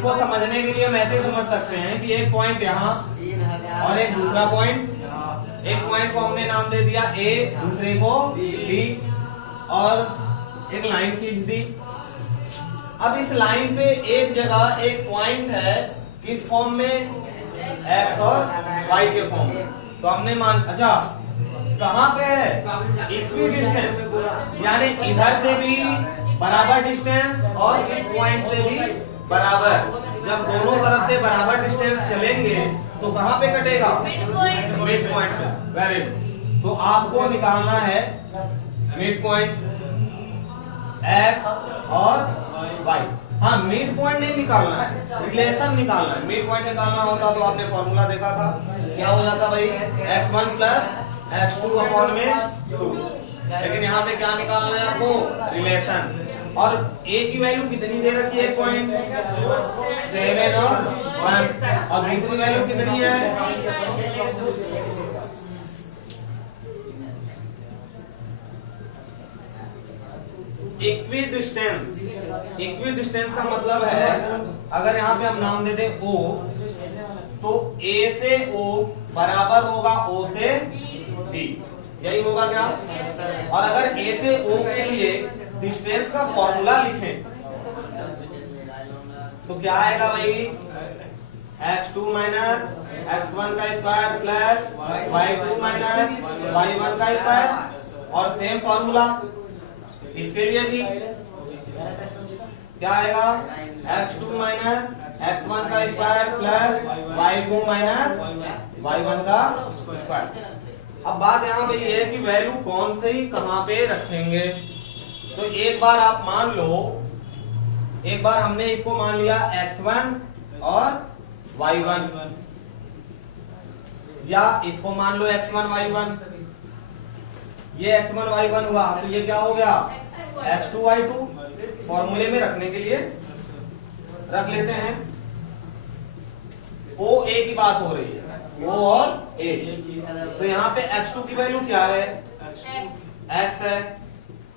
इसको समझने के लिए हम ऐसे समझ सकते हैं कि एक पॉइंट यहाँ और एक दूसरा पॉइंट, एक पॉइंट को हमने नाम दे दिया ए, दूसरे को बी, और एक लाइन खींच दी। अब इस लाइन पे एक जगह एक पॉइंट है, किस फॉर्म में, एक्स और वाई के फॉर्म में। तो हमने अच्छा कहाँ पे है, इक्वी डिस्टेंस, यानी इधर से भी बराबर डिस्टेंस और इस पॉइंट से भी बराबर। जब दोनों तरफ से बराबर डिस्टेंस चलेंगे तो कहाँ पे कटेगा, मिड पॉइंट पे। Very good. तो आपको निकालना है मिड पॉइंट एक्स और वाई। हाँ, मिड पॉइंट नहीं निकालना है, रिलेशन निकालना है। मिड पॉइंट निकालना होता तो आपने फॉर्मूला देखा था, क्या हो जाता भाई, x1 प्लस x2 अपॉन में 2। लेकिन यहाँ पे क्या निकालना है आपको, रिलेशन। और a की वैल्यू कितनी दे रखी है, पॉइंट 7 और 1, और दूसरी वैल्यू कितनी है, इक्वी डिस्टेंस। इक्वी डिस्टेंस का मतलब है, अगर यहाँ पे हम नाम दे दें O, तो A से O बराबर होगा O से B, यही होगा क्या। और अगर A से O के लिए डिस्टेंस का फॉर्मूला लिखें तो क्या आएगा भाई, x2 माइनस x1 का square plus y2 minus y1 का स्क्वायर। और सेम फॉर्मूला इसके लिए भी क्या आएगा, x2 माइनस x1 का square plus y2 minus y1 का स्क्वायर। अब बात यहाँ पे ये है कि वैल्यू कौन से ही कहाँ पे रखेंगे। तो एक बार आप मान लो, एक बार हमने इसको मान लिया x1 और y1, या इसको मान लो x1 y1, ये x1 y1 हुआ, तो ये क्या हो गया, x2 y2। फॉर्मूले में रखने के लिए रख लेते हैं। O A की बात हो रही है, O और A। तो यहाँ पे x2 की वैल्यू क्या है, x है,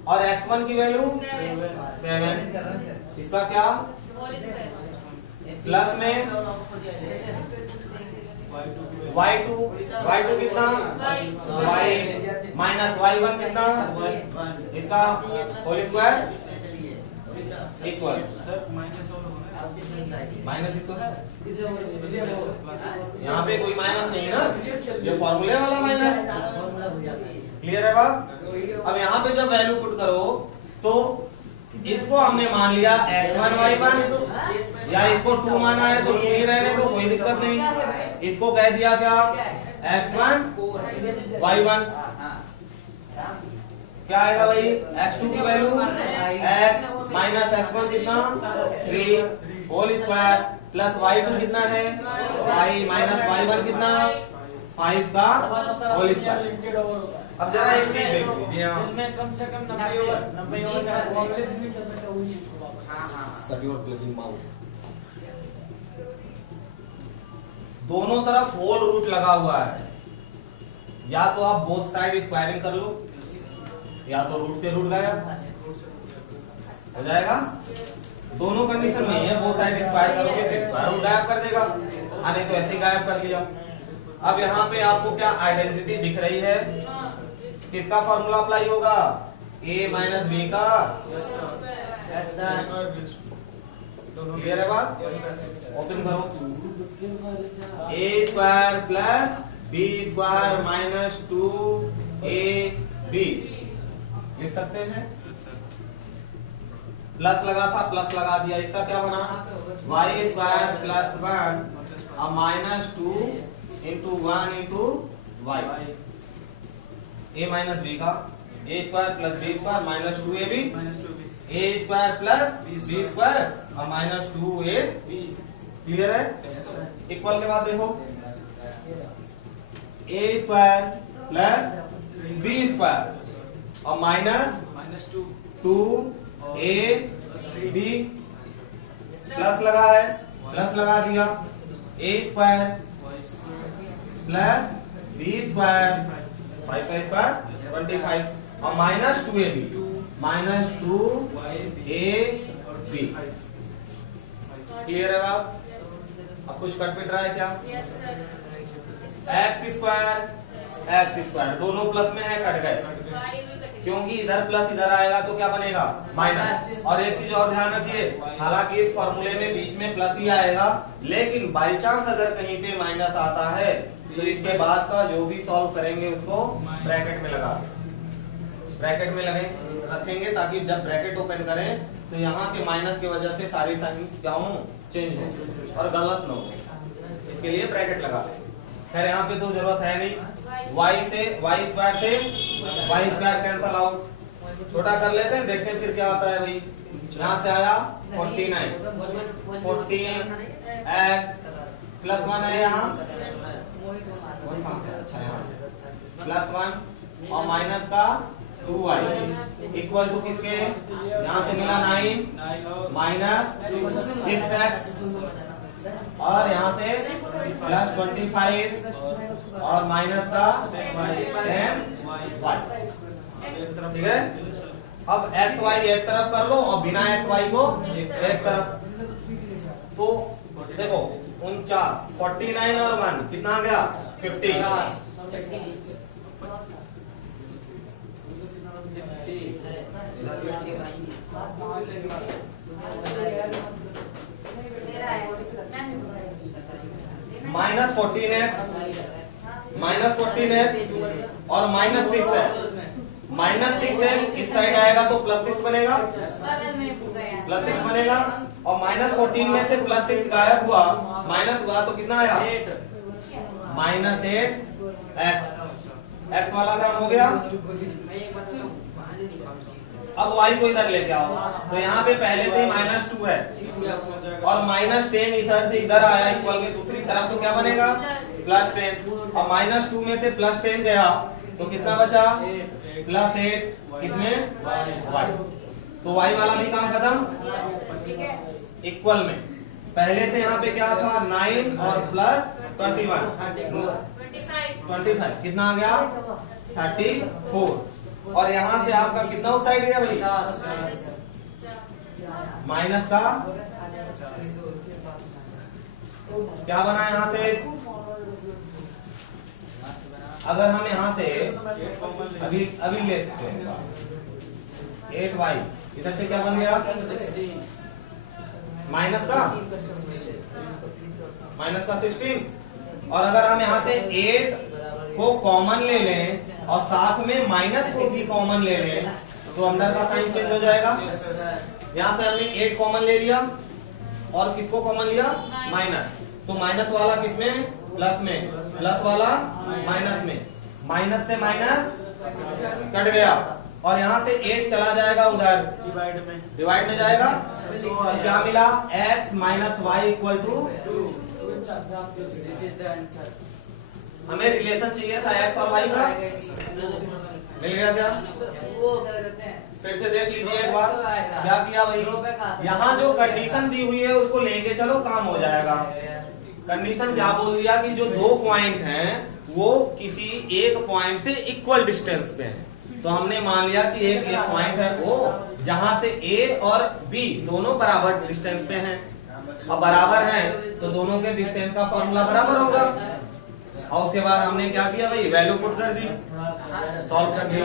और x1 की वैल्यू 7। इसका क्या, प्लस में y2 कितना, y माइनस y1 कितना, इसका होल स्क्वायर इक्वल, माइनस ही तो है, यहाँ पे कोई माइनस नहीं ना, ये फॉर्मूले वाला माइनस। क्लियर है बात। अब यहाँ पे जब वैल्यू पुट करो तो इसको हमने मान लिया x1 y1, या इसको 2 माना है तो 2 ही रहने दो, कोई दिक्कत नहीं। इसको कह दिया क्या, x1 y1। क्या आएगा भाई, x2 की वैल्यू x माइनस x1 कितना 3 होल स्क्वायर, प्लस y2 कितना है y माइनस y1 कितना 5 का होल स्क्वायर। अब जरा एक चीज देख लीजिए, कम से कम 90 ओवर दोनों तरफ होल रूट लगा हुआ है, या तो आप बोथ साइड स्क्वायरिंग कर लो, या तो रूट से रूट गायब हो जाएगा। दोनों कंडीशन में है, बोथ साइड स्क्वायर करोगे तो स्क्वायर रूट गायब कर देगा, नहीं तो ऐसे ही गायब कर लिया। अब यहाँ पे आपको क्या आइडेंटिटी दिख रही है, किसका फॉर्मूला अप्लाई होगा, a माइनस बी का। क्लियर है बात, ओपन करो, a square plus B square minus 2ab लिख सकते हैं। प्लस लगा था, प्लस लगा दिया, इसका क्या बना, y स्क्वायर प्लस 1 और minus 2 into 1 into Y, a minus B का a square plus B square minus 2ab, a square plus B square और माइनस 2ab। क्लियर है। इक्वल के बाद देखो, a square plus B square और minus 2ab, plus लगा है, plus लगा दिया, a square plus B square 5 का स्क्वायर 25 और minus 2ab minus 2ab। Clear है बात? अब कुछ कट पिट रहा है क्या? एक्स स्क्वायर दोनों प्लस में है, कट गए क्योंकि इधर प्लस इधर आएगा तो क्या बनेगा माइनस। और एक चीज और ध्यान रखिए, हालांकि इस फॉर्मूले में बीच में प्लस ही आएगा, लेकिन बाई चांस अगर कहीं पे माइनस आता है तो इसके बाद का जो भी सॉल्व करेंगे उसको ब्रैकेट में लगा रखेंगे, ताकि जब ब्रैकेट ओपन करें तो यहाँ के माइनस की वजह से सारी संख्याओं चेंज हो और गलत न हो, इसके लिए ब्रैकेट लगा लें। खैर यहाँ पे तो जरूरत है नहीं, वाई स्क्वायर कैंसल आउट, छोटा कर लेते हैं, देखते हैं फिर क्या आता है भाई। यहाँ से आया 14x प्लस 1 है यहाँ, अच्छा यहाँ +1 और माइनस का 2y इक्वल टू किसके, यहाँ से मिला 9 माइनस 6x और यहाँ से +25 और माइनस का 10y, ठीक है। अब x y एक तरफ कर लो और बिना x y को एक तरफ, तो देखो 49 49 और 1 कितना आ गया 50। -14x और -6 है, -6x इस साइड आएगा तो +6 बनेगा, और -14 में से +6 गायब हुआ, माइनस हुआ तो कितना आया -8x, x वाला काम हो गया। अब y को इधर लेके आओ, तो यहाँ पे पहले से ही -2 है और -10 इधर से इधर आया इक्वल के दूसरी तरफ, तो क्या बनेगा +10, और -2 में से +10 गया तो कितना बचा +8, किसमें y, तो y वाला भी काम खत्म। इक्वल में पहले से यहाँ पे क्या था 9 और +21 25, कितना आ गया 34, और यहाँ से आपका कितना उस साइड गया भाई माइनस का, क्या बना यहाँ से, अगर हम यहाँ से अभी लेते हैं 8y, इधर से क्या बन गया माइनस का 16, और अगर हम यहाँ से 8 को कॉमन ले लें और साथ में माइनस को भी कॉमन ले लें तो अंदर का साइन चेंज हो जाएगा। यहाँ से हमने 8 कॉमन ले लिया और किसको कॉमन लिया माइनस, तो माइनस वाला किसमें प्लस में, प्लस वाला माइनस में, माइनस से माइनस कट गया और यहाँ से 8 चला जाएगा उधर डिवाइड में जाएगा, तो क्या मिला x minus y equal to 2। हमें रिलेशन चाहिए था x और y का, मिल गया क्या? फिर से देख लीजिए एक बार क्या किया भाई, यहाँ जो कंडीशन दी हुई है उसको लेके चलो काम हो जाएगा। कंडीशन क्या बोल दिया कि जो दो पॉइंट हैं वो किसी एक पॉइंट से इक्वल डिस्टेंस पे हैं, तो हमने मान लिया कि एक पॉइंट है वो जहां से a और b दोनों बराबर डिस्टेंस पे हैं, अब बराबर हैं तो दोनों के डिस्टेंस का फॉर्मूला बराबर होगा। और उसके बाद हमने क्या किया भाई वैल्यू पुट कर दी, सॉल्व कर दिया।